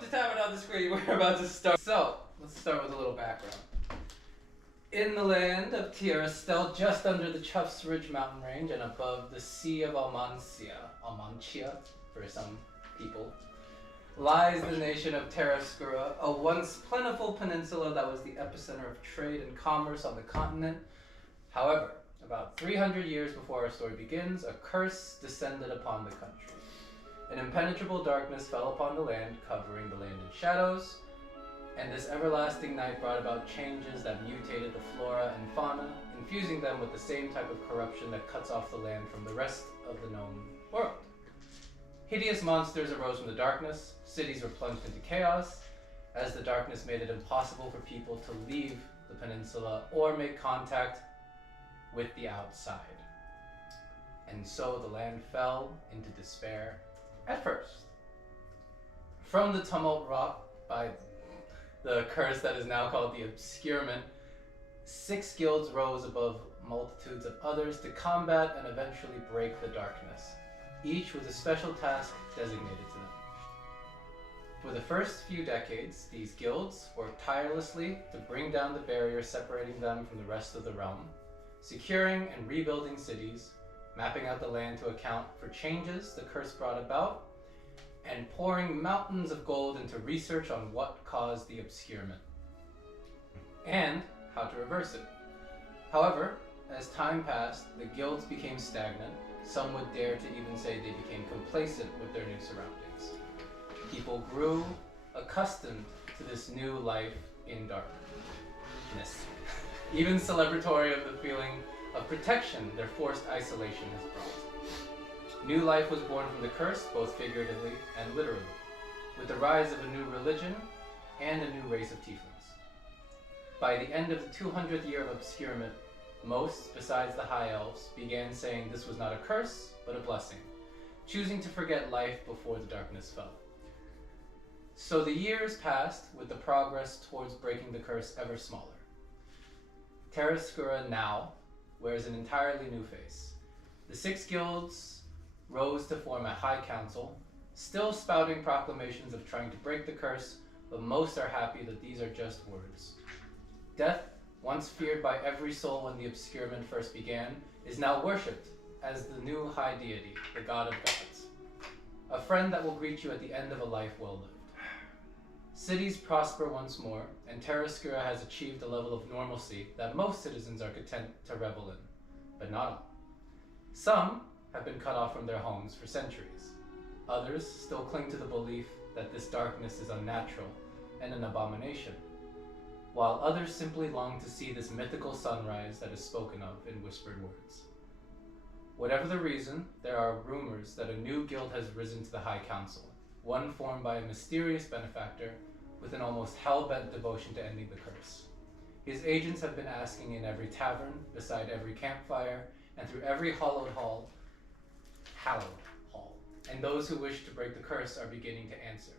Welcome to Tavern on the Screen. We're about to start. So, let's start with a little background. In the land of Terrascura, just under the Chuffs Ridge mountain range and above the Sea of Almancia for some people, lies the nation of Terrascura, a once plentiful peninsula that was the epicenter of trade and commerce on the continent. However, about 300 years before our story begins, a curse descended upon the country. An impenetrable darkness fell upon the land, covering the land in shadows, and this everlasting night brought about changes that mutated the flora and fauna, infusing them with the same type of corruption that cuts off the land from the rest of the known world. Hideous monsters arose from the darkness, cities were plunged into chaos, as the darkness made it impossible for people to leave the peninsula or make contact with the outside. And so the land fell into despair at first. From the tumult wrought by the curse that is now called the obscurement, 6 guilds rose above multitudes of others to combat and eventually break the darkness, each with a special task designated to them. For the first few decades, these guilds worked tirelessly to bring down the barrier separating them from the rest of the realm, securing and rebuilding cities, mapping out the land to account for changes the curse brought about, and pouring mountains of gold into research on what caused the obscurement, and how to reverse it. However, as time passed, the guilds became stagnant. Some would dare to even say they became complacent with their new surroundings. People grew accustomed to this new life in darkness, even celebratory of the feeling of protection their forced isolation has brought. New life was born from the curse, both figuratively and literally, with the rise of a new religion and a new race of tieflings. By the end of the 200th year of obscurement, most, besides the high elves, began saying this was not a curse, but a blessing, choosing to forget life before the darkness fell. So the years passed, with the progress towards breaking the curse ever smaller. Terrascura now wears an entirely new face. The 6 guilds rose to form a high council, still spouting proclamations of trying to break the curse, but most are happy that these are just words. Death, once feared by every soul when the obscurement first began, is now worshipped as the new high deity, the god of gods. A friend that will greet you at the end of a life well lived. Cities prosper once more, and Terrascura has achieved a level of normalcy that most citizens are content to revel in, but not all. Some have been cut off from their homes for centuries. Others still cling to the belief that this darkness is unnatural and an abomination, while others simply long to see this mythical sunrise that is spoken of in whispered words. Whatever the reason, there are rumors that a new guild has risen to the High Council, one formed by a mysterious benefactor with an almost hell-bent devotion to ending the curse. His agents have been asking in every tavern, beside every campfire, and through every hallowed hall, and those who wish to break the curse are beginning to answer.